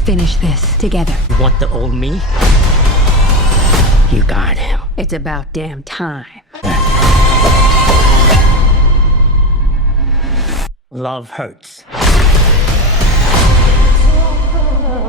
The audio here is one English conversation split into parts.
finish this together. You want the old me? You got him. It's about damn time. Love hurts.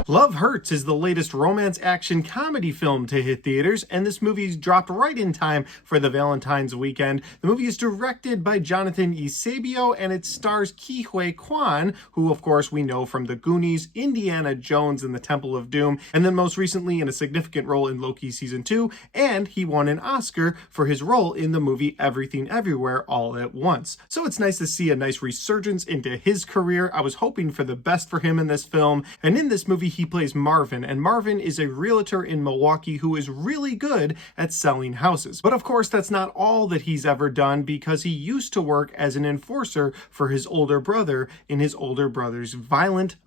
Love Hurts is the latest romance action comedy film to hit theaters, and this movie's dropped right in time for the Valentine's weekend. The movie is directed by Jonathan Eusebio, and it stars Ke Huy Quan, who of course we know from The Goonies, Indiana Jones and the Temple of Doom, and then most recently in a significant role in Loki Season 2, and he won an Oscar for his role in the movie Everything Everywhere All at Once. So it's nice to see a nice resurgence into his career. I was hoping for the best for him in this film, and in this movie he plays Marvin, and Marvin is a realtor in Milwaukee who is really good at selling houses. But of course that's not all that he's ever done, because he used to work as an enforcer for his older brother in his older brother's violent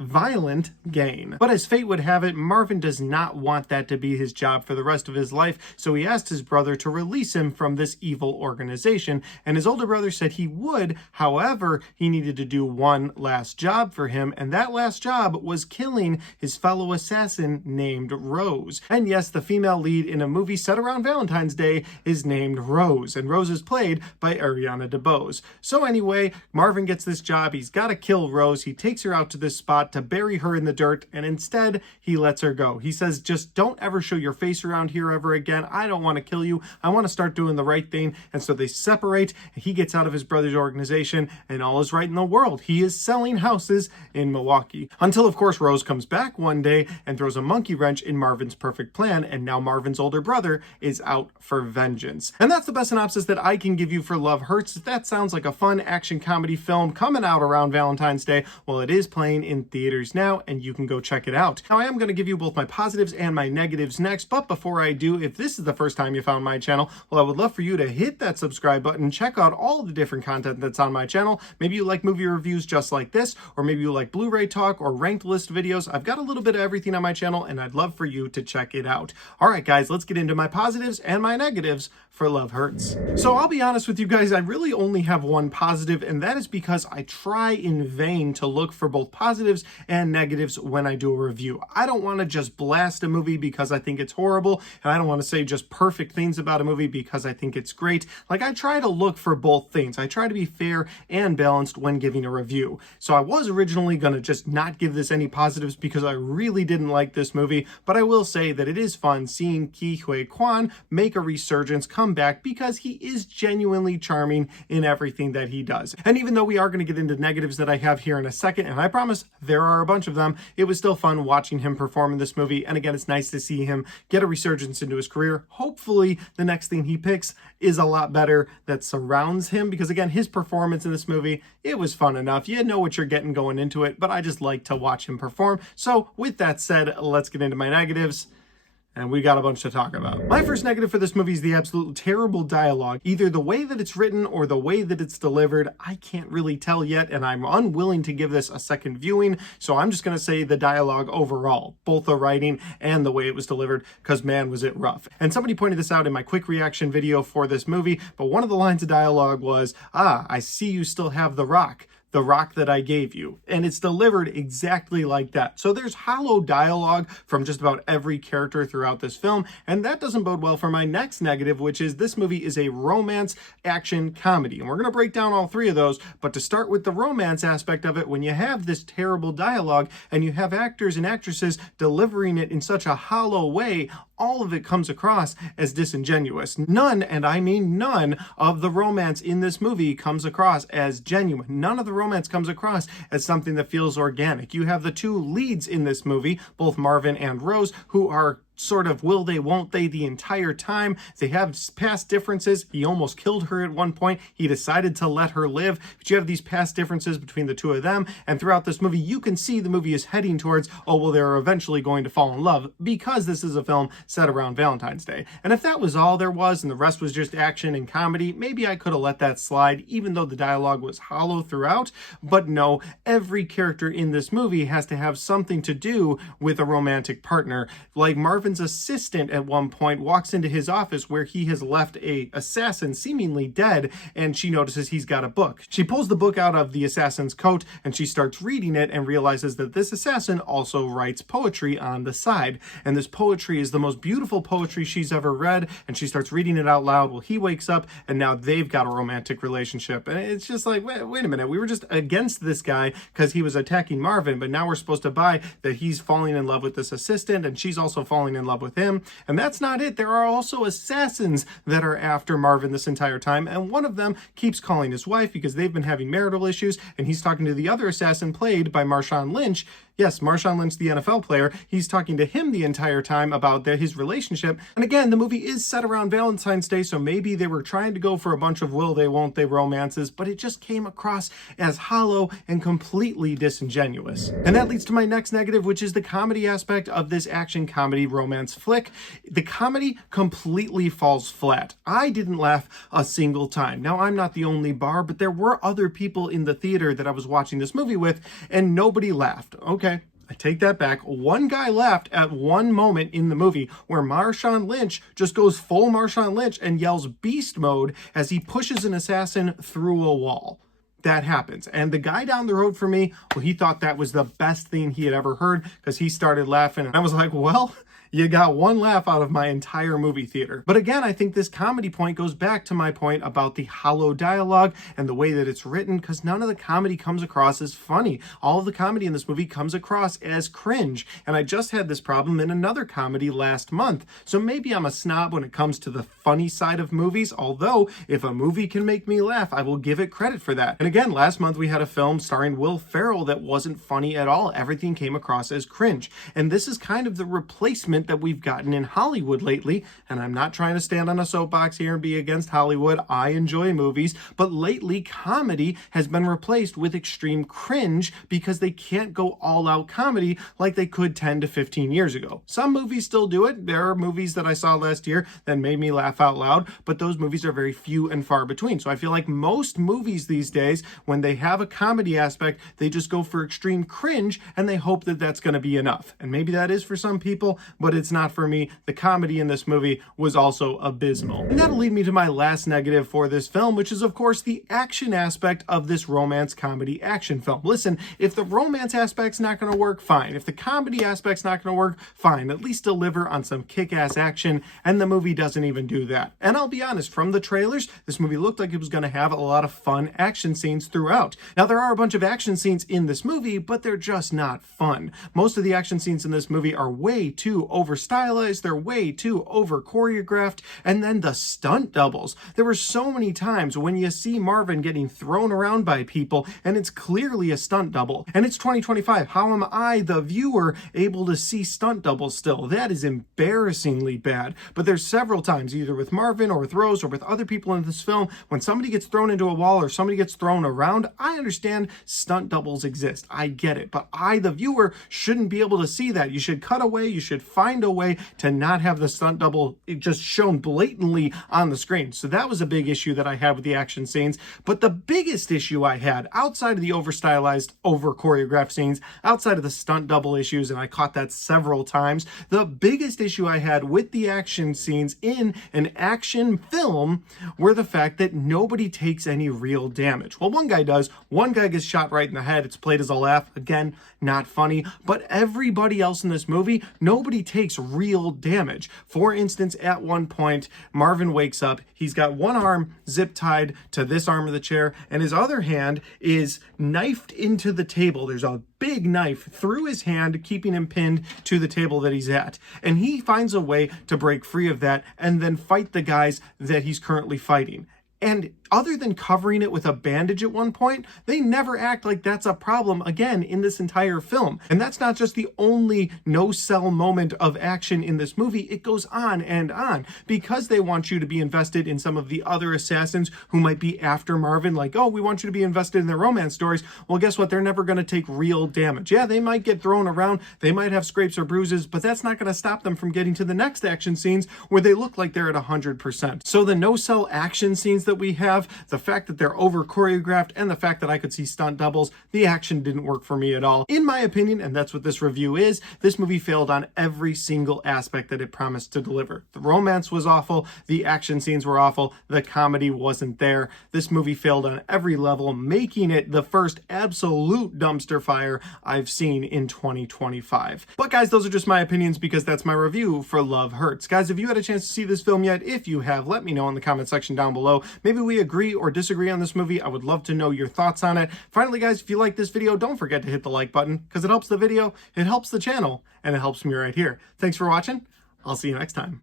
gang. But as fate would have it, Marvin does not want that to be his job for the rest of his life, so he asked his brother to release him from this evil organization, and his older brother said he would. However, he needed to do one last job for him, and that last job was killing his fellow assassin named Rose. And yes, the female lead in a movie set around Valentine's Day is named Rose, and Rose is played by Ariana DeBose. So anyway, Marvin gets this job. He's got to kill Rose. He takes her out to this spot to bury her in the dirt, and instead he lets her go. He says, just don't ever show your face around here ever again. I don't want to kill you. I want to start doing the right thing. And so they separate, and he gets out of his brother's organization, and all is right in the world. He is selling houses in Milwaukee. Until of course Rose comes back one day and throws a monkey wrench in Marvin's perfect plan, and now Marvin's older brother is out for vengeance. And that's the best synopsis that I can give you for Love Hurts. If that sounds like a fun action comedy film coming out around Valentine's Day, well, it is playing in theaters now, and you can go check it out. Now, I am going to give you both my positives and my negatives next, but before I do, if this is the first time you found my channel, well, I would love for you to hit that subscribe button, check out all the different content that's on my channel. Maybe you like movie reviews just like this, or maybe you like Blu-ray talk or ranked list videos. I've got a little bit of everything on my channel, and I'd love for you to check it out. All right, guys, let's get into my positives and my negatives for Love Hurts. So I'll be honest with you guys, I really only have one positive, and that is because I try in vain to look for both positives and negatives when I do a review. I don't want to just blast a movie because I think it's horrible, and I don't want to say just perfect things about a movie because I think it's great. Like, I try to look for both things. I try to be fair and balanced when giving a review. So I was originally going to just not give this any positives because I really didn't like this movie, but I will say that it is fun seeing Ke Huy Quan make a resurgence, come back, because he is genuinely charming in everything that he does. And even though we are going to get into negatives that I have here in a second, and I promise there are a bunch of them, it was still fun watching him perform in this movie. And again, it's nice to see him get a resurgence into his career. Hopefully the next thing he picks is a lot better that surrounds him, because again, his performance in this movie, it was fun enough. You know what you're getting going into it, but I just like to watch him perform. So with that said, let's get into my negatives. And we got a bunch to talk about. My first negative for this movie is the absolute terrible dialogue. Either the way that it's written or the way that it's delivered, I can't really tell yet, and I'm unwilling to give this a second viewing, so I'm just gonna say the dialogue overall, both the writing and the way it was delivered, because man, was it rough. And somebody pointed this out in my quick reaction video for this movie, but one of the lines of dialogue was, I see you still have the rock that I gave you. And it's delivered exactly like that. So there's hollow dialogue from just about every character throughout this film, and that doesn't bode well for my next negative, which is this movie is a romance action comedy. And we're gonna break down all three of those, but to start with the romance aspect of it, when you have this terrible dialogue and you have actors and actresses delivering it in such a hollow way, all of it comes across as disingenuous. None, and I mean none, of the romance in this movie comes across as genuine. None of the romance comes across as something that feels organic. You have the two leads in this movie, both Marvin and Rose, who are sort of will they, won't they the entire time. They have past differences. He almost killed her at one point. He decided to let her live. But you have these past differences between the two of them. And throughout this movie, you can see the movie is heading towards, oh, well, they're eventually going to fall in love, because this is a film set around Valentine's Day. And if that was all there was and the rest was just action and comedy, maybe I could have let that slide, even though the dialogue was hollow throughout. But no, every character in this movie has to have something to do with a romantic partner. Like Marvin Marvin's assistant at one point walks into his office where he has left a assassin seemingly dead, and she notices he's got a book. She pulls the book out of the assassin's coat and she starts reading it and realizes that this assassin also writes poetry on the side. And this poetry is the most beautiful poetry she's ever read, and she starts reading it out loud. Well, he wakes up and now they've got a romantic relationship. And it's just like, wait a minute, we were just against this guy because he was attacking Marvin, but now we're supposed to buy that he's falling in love with this assistant and she's also falling in love with him. And that's not it. There are also assassins that are after Marvin this entire time, and one of them keeps calling his wife because they've been having marital issues, and he's talking to the other assassin played by Marshawn Lynch. Yes, Marshawn Lynch, the NFL player, he's talking to him the entire time about his relationship. And again, the movie is set around Valentine's Day, so maybe they were trying to go for a bunch of will they, won't they romances, but it just came across as hollow and completely disingenuous. And that leads to my next negative, which is the comedy aspect of this action comedy romance flick. The comedy completely falls flat. I didn't laugh a single time. Now, I'm not the only bar, but there were other people in the theater that I was watching this movie with, and nobody laughed. Okay, I take that back. One guy laughed at one moment in the movie where Marshawn Lynch just goes full Marshawn Lynch and yells beast mode as he pushes an assassin through a wall. That happens. And the guy down the road from me, well, he thought that was the best thing he had ever heard because he started laughing. And I was like, well, you got one laugh out of my entire movie theater. But again, I think this comedy point goes back to my point about the hollow dialogue and the way that it's written, because none of the comedy comes across as funny. All of the comedy in this movie comes across as cringe. And I just had this problem in another comedy last month. So maybe I'm a snob when it comes to the funny side of movies, although if a movie can make me laugh, I will give it credit for that. And again, last month we had a film starring Will Ferrell that wasn't funny at all. Everything came across as cringe. And this is kind of the replacement that we've gotten in Hollywood lately, and I'm not trying to stand on a soapbox here and be against Hollywood. I enjoy movies, but lately comedy has been replaced with extreme cringe because they can't go all out comedy like they could 10 to 15 years ago. Some movies still do it. There are movies that I saw last year that made me laugh out loud, but those movies are very few and far between. So I feel like most movies these days, when they have a comedy aspect, they just go for extreme cringe and they hope that that's going to be enough. And maybe that is for some people, but it's not for me. The comedy in this movie was also abysmal. And that'll lead me to my last negative for this film, which is of course the action aspect of this romance comedy action film. Listen, if the romance aspect's not going to work, fine. If the comedy aspect's not going to work, fine. At least deliver on some kick-ass action, and the movie doesn't even do that. And I'll be honest, from the trailers, this movie looked like it was going to have a lot of fun action scenes throughout. Now, there are a bunch of action scenes in this movie, but they're just not fun. Most of the action scenes in this movie are way too over-stylized. They're way too over choreographed. And then the stunt doubles. There were so many times when you see Marvin getting thrown around by people and it's clearly a stunt double. And it's 2025. How am I, the viewer, able to see stunt doubles still? That is embarrassingly bad. But there's several times, either with Marvin or with Rose or with other people in this film, when somebody gets thrown into a wall or somebody gets thrown around. I understand stunt doubles exist. I get it. But I, the viewer, shouldn't be able to see that. You should cut away. You should find a way to not have the stunt double just shown blatantly on the screen. So that was a big issue that I had with the action scenes. But the biggest issue I had, outside of the over-stylized, over-choreographed scenes, outside of the stunt double issues, and I caught that several times, the biggest issue I had with the action scenes in an action film were the fact that nobody takes any real damage. Well, one guy does. One guy gets shot right in the head. It's played as a laugh. Again, not funny. But everybody else in this movie, nobody takes real damage. For instance, at one point, Marvin wakes up. He's got one arm zip tied to this arm of the chair, and his other hand is knifed into the table. There's a big knife through his hand, keeping him pinned to the table that he's at. And he finds a way to break free of that and then fight the guys that he's currently fighting. And other than covering it with a bandage at one point, they never act like that's a problem again in this entire film. And that's not just the only no-sell moment of action in this movie. It goes on and on because they want you to be invested in some of the other assassins who might be after Marvin. Like, oh, we want you to be invested in their romance stories. Well, guess what? They're never going to take real damage. Yeah, they might get thrown around. They might have scrapes or bruises, but that's not going to stop them from getting to the next action scenes where they look like they're at 100%. So the no-sell action scenes that we have, have, the fact that they're over choreographed, and the fact that I could see stunt doubles, the action didn't work for me at all. In my opinion, and that's what this review is, this movie failed on every single aspect that it promised to deliver. The romance was awful, the action scenes were awful, the comedy wasn't there. This movie failed on every level, making it the first absolute dumpster fire I've seen in 2025. But guys, those are just my opinions because that's my review for Love Hurts. Guys, if you had a chance to see this film yet, if you have, let me know in the comment section down below. Maybe we agree or disagree on this movie. I would love to know your thoughts on it. Finally, guys, if you like this video, don't forget to hit the like button because it helps the video, it helps the channel, and it helps me right here. Thanks for watching. I'll see you next time.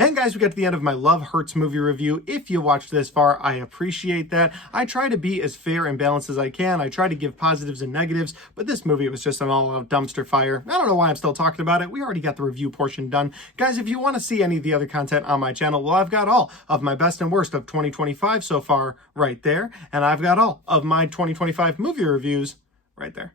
And guys, we got to the end of my Love Hurts movie review. If you watched this far, I appreciate that. I try to be as fair and balanced as I can. I try to give positives and negatives, but this movie was just an all-out dumpster fire. I don't know why I'm still talking about it. We already got the review portion done. Guys, if you want to see any of the other content on my channel, well, I've got all of my best and worst of 2025 so far right there, and I've got all of my 2025 movie reviews right there.